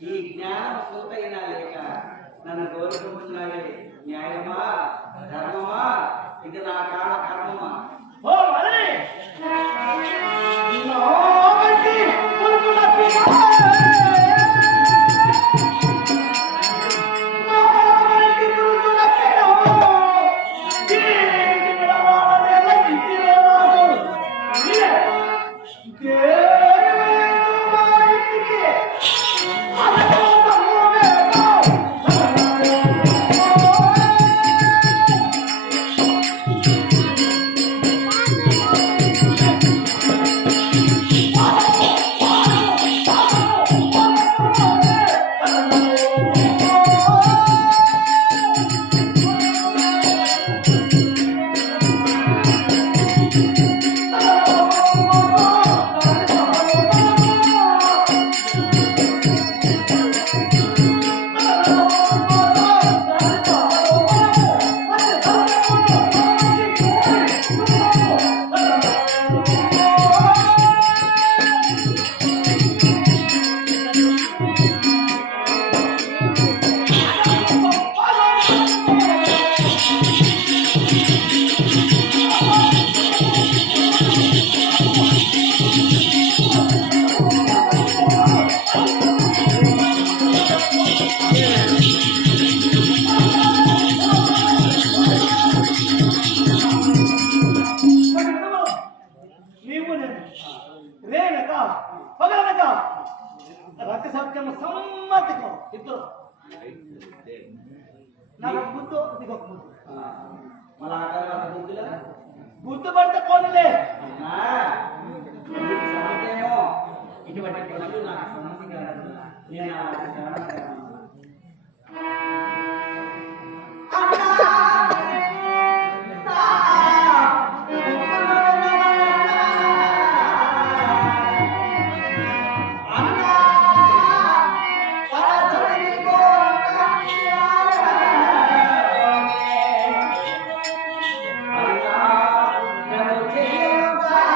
ఈ జ్ఞానం సూతైనా లేక నన్ను గౌరవించినాయే న్యాయమా ధర్మమా ఇది నా కాల కర్మమా ఓ మరణి గుర్తుపడితే పోనలే ఇటువంటి పనులు నాకు సమస్య కాదు నేను Thank you.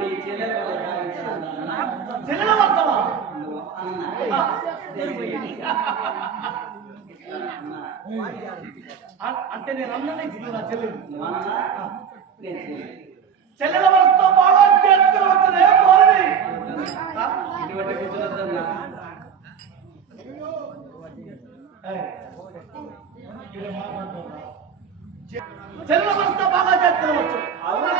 నీ చెల్లెల చెల్లెల వస్తావా అంటే నేను అన్ననే నా చెల్లెలు చెల్లెల వస్తా బాగా చేతులు వస్తుంది ఇటువంటి కుదరదన్నా చెల్లెల వస్తా బాగా చేతులు వచ్చు అవునా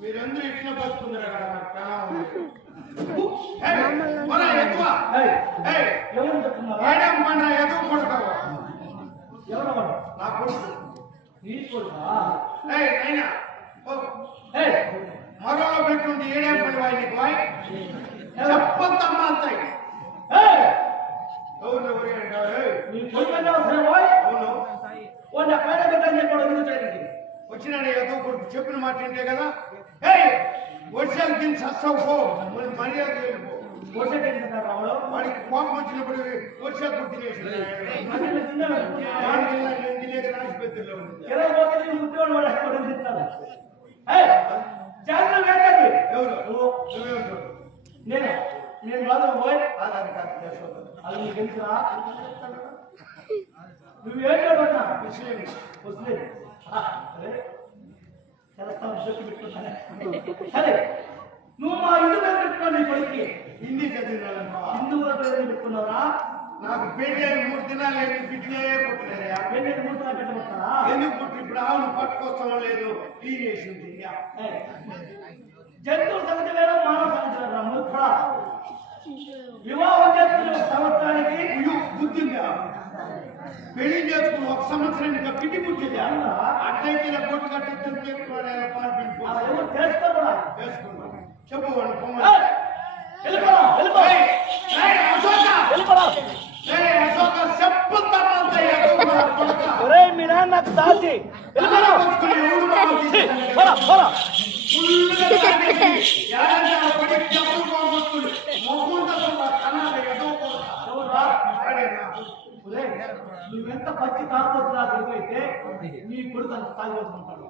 మీరందరూ ఇట్లా బతుకున్నారు మరో పెట్టుండి ఏడేం పని వాయికి వాయి చెప్పొద్దమ్మా అంతాయి అవును వచ్చినాడు ఏదో కొడుకు చెప్పిన మాట ఏంటే కదా వర్షాలు తిని సస్తావు మర్యాద వాడికి కోపం వచ్చినప్పుడు వర్షాలు కుట్టినేసి నేను బాధ పోయి అది నీకు తెలుసురా నువ్వేం పడ్డా వస్తుంది సరే నువ్వు మా ఇంటి పేరు పెట్టుకున్నావు నీ కొడుక్కి హిందీ చదివినా హిందూ పేరు పెట్టుకున్నావురా నాకు పెళ్ళి 3 దినాలు బిడ్డలే పుట్టలేదా పెళ్ళి 3 దినాలు పెట్టబడతారా ఎందుకు పుట్టి ఇప్పుడు ఆవును పట్టుకొస్తామో లేదు ఈనేసింది జంతువుల సంగతి వేరే మానవ సంగతి వేరే మూర్ఖుడా వివాహం చేసుకునే సంవత్సరానికి బుద్ధిందా పెళ్లి చేసుకుని 1 సంవత్సరానికి పిటి పుట్టింది అట్లయితే ఇలా కొట్టు కట్టించని చెప్పుకోవాలి పాలు చేసుకున్నాం చెప్పవాడు మీ నాన్న దాచి నువ్వెంత పచ్చి తాగొచ్చులా దొరికైతే నీ కొడుకు అంత తాగొచ్చుకుంటాడు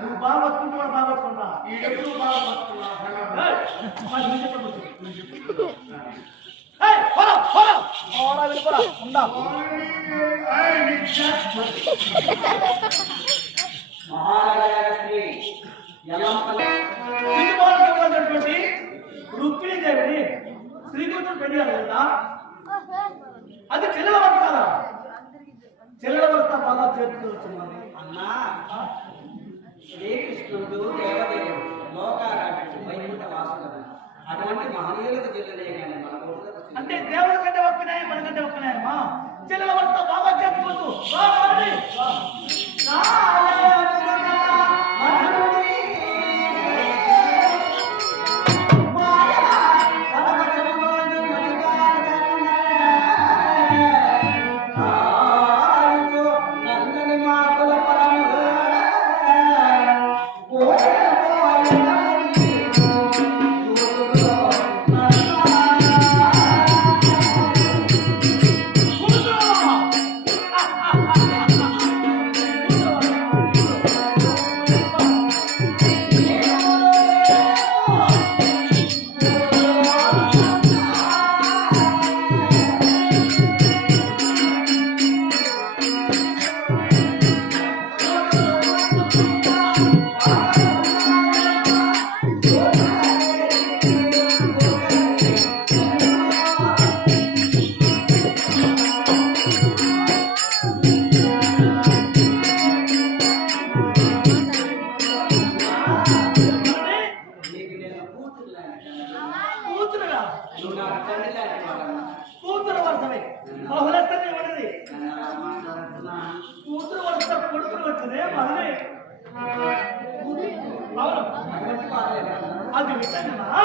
నువ్వు బాగా బతుకుంటున్నా బాగా బతుకుంటా రుక్మిణీదేవిని శ్రీకృష్ణుడు పెళ్ళారు కదా అది చెల్లెల వర్త కదా చెల్లెల వర్త బాగా చేర్చుకోవచ్చు అన్నా శ్రీకృష్ణుడు దేవదేవుడు లోకారాధకుడు వైకుంఠ వాసుడు అటువంటి మహనీయులకు చెల్లెలే కానీ మన అంటే దేవుడి కంటే ఒక్క నీకు నేను కూతురు లాంటి కూతురురా నువ్వు నాకు తండ్రి లాంటి వాడమ్మా. కూతురు వరుసమే బహుళస్తనే ఉన్నది నన్ను అలా మాట్లాడుతున్నా. కూతురు వరుస కొడుకులు వచ్చినే మహనే అవును అటువంటి వాళ్ళే కదా. అది విషయమా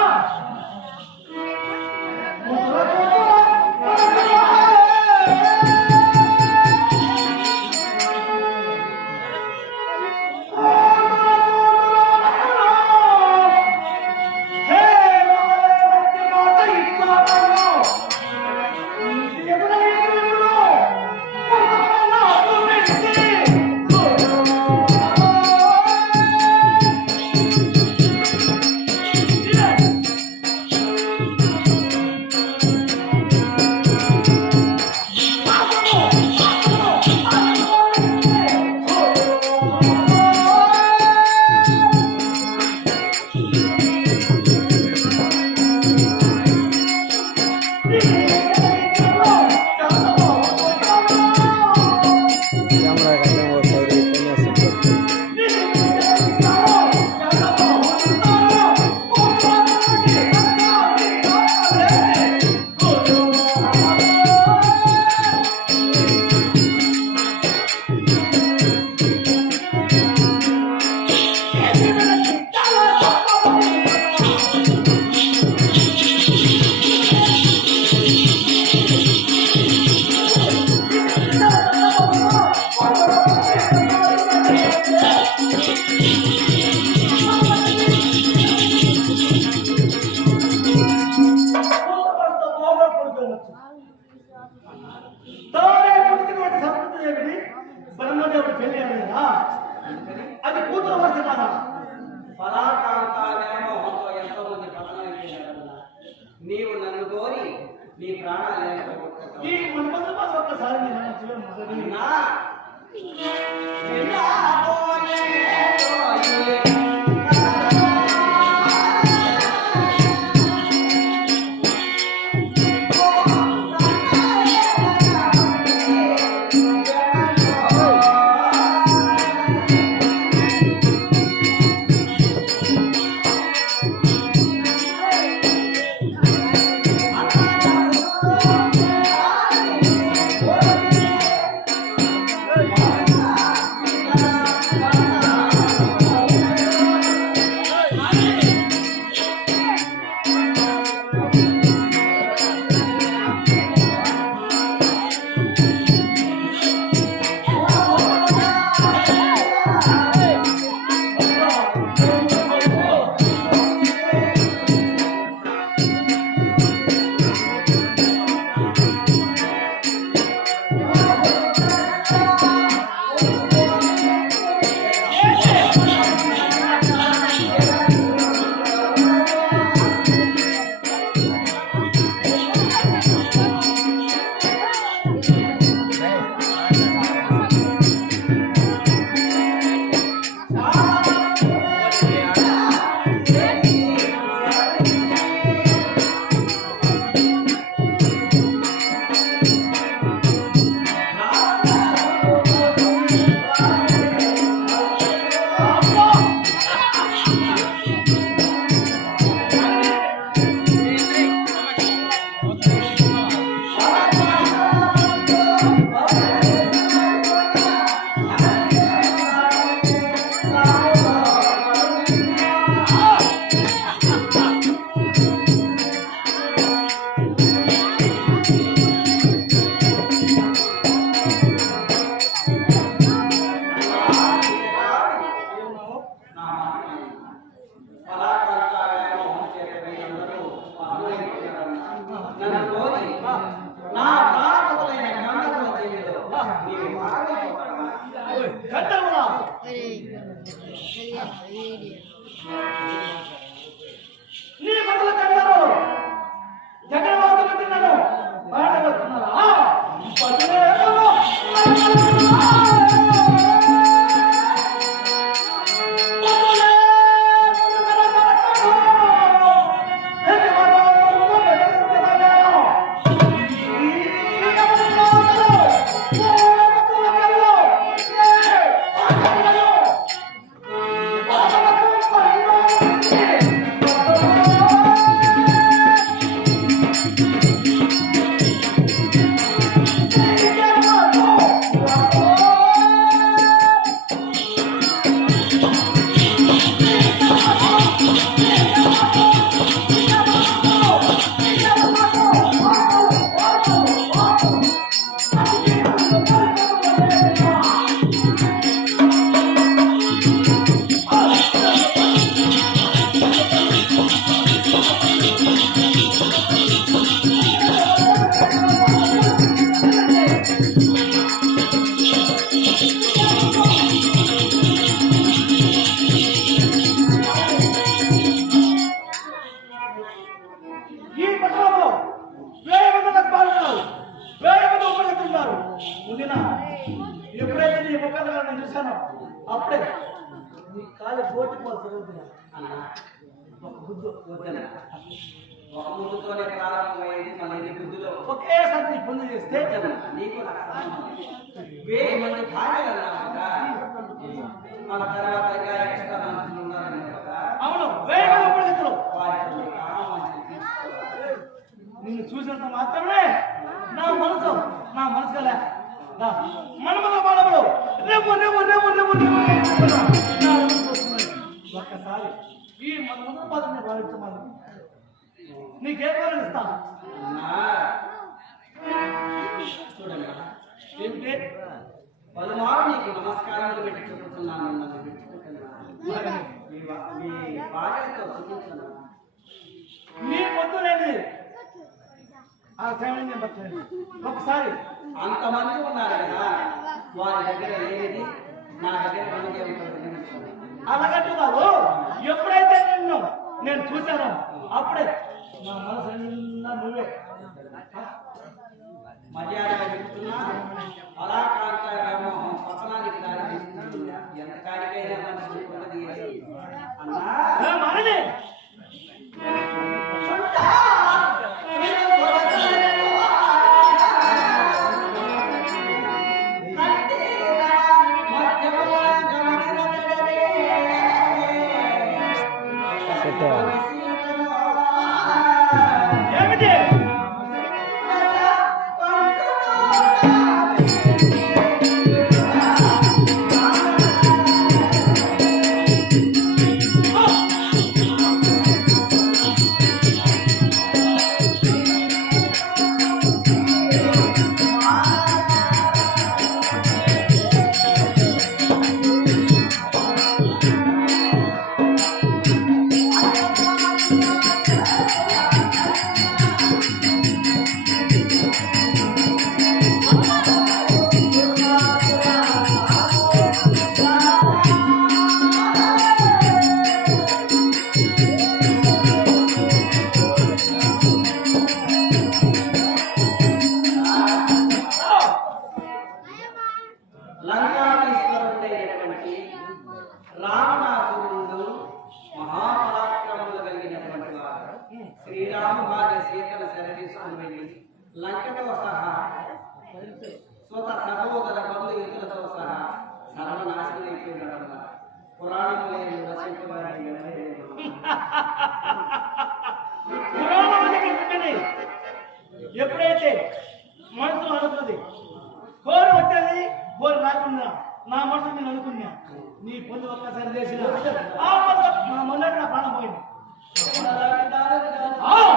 బ్రహ్మదేవుడు పెళ్లి కదా అది కూతురు వరుస కదా ఫలాకాంతాలే మోహంతో ఎంతో మంది పతనం చేశారన్నా. నీవు నన్ను కోరి నీ ప్రాణాలే ఈ మన్మధుడు మాత్రం ఒక్కసారి నీ మన జీవనం మొదలు అన్నా, నిన్నా పోలే పోయే గడ్డవులా నీ బదులు కన్నారు జగన్మాతను తిన్నాను పాడగలుగుతున్నారా ఈ పట్టణంలో వేల మంది పాల్గొన్నారు, వేల మంది ఉపయోగిస్తున్నారు. ముందున ఎప్పుడైతే నీ ముఖాలు నేను చూశానో అప్పుడే నీ కాలు పోటీ పోతుంది. ఒక గుద్దు వద్దన ఒక ముద్దుతోనే ప్రారంభమైంది. మళ్ళీ గుద్దులో ఒకేసారి నీ పనులు చేస్తే నీకు వేయి మంది భార్యలు అన్నాక మన తర్వాత ఇంకా ఎక్స్ట్రా మనుషులు ఉన్నారని కదా. అవును, వేల మంది ఉపయోగిస్తారు. వారి నిన్ను చూసినంత మాత్రమే నా మనసు కలే మనమల బాలబడు రేపు రేపు రేపు రేపు ఒక్కసారి ఈ మనమంతా పదవి భావించమని నీకే కాలం ఇస్తాను. చూడండి ఏమిటి పలుమారు నీకు నమస్కారాలు పెట్టి చెబుతున్నాను. నన్ను విడిచిపెట్టున్నాను. మీ భార్యతో సుఖించున్నాను. నీ పొద్దు లేని ఆ సేవని నేను పట్టలేదు. ఒకసారి అంతమంది ఉన్నారు కదా, వారి దగ్గర లేనిది నా దగ్గర మనకే ఉంటుంది. అలాగంటూ కాదు, ఎప్పుడైతే నేను చూశానో అప్పుడే నా మనసు నిండా నువ్వే. మర్యాదగా చెప్తున్నా, అలా కాంత వ్యామోహం పతనానికి దారి తీస్తుంది. ఎంత కాడికైనా మనిషి ఉన్నది అన్నా మారని ఏమిటి లంకాధీశ్వరుడైనటువంటి రావణాసురుడు మహాపరాక్రమములు కలిగినటువంటి వారు శ్రీరాము భార్య సీతను శరణిసుకుని వెళ్ళి లంకతో సహా స్వత సహోదర బంధువులతో సహా సర్వనాశనం అయిపోయిన పురాణములే రచింపబడి ఎప్పుడైతే మనసులో అనుకున్నది కోరి వచ్చేది కోరి రాకుండా నా మనసు నేను అనుకున్నా నీ పొందు ఒక్కసారి చేసిన ఆ నా మొన్నటి నా ప్రాణం పోయింది. Oh,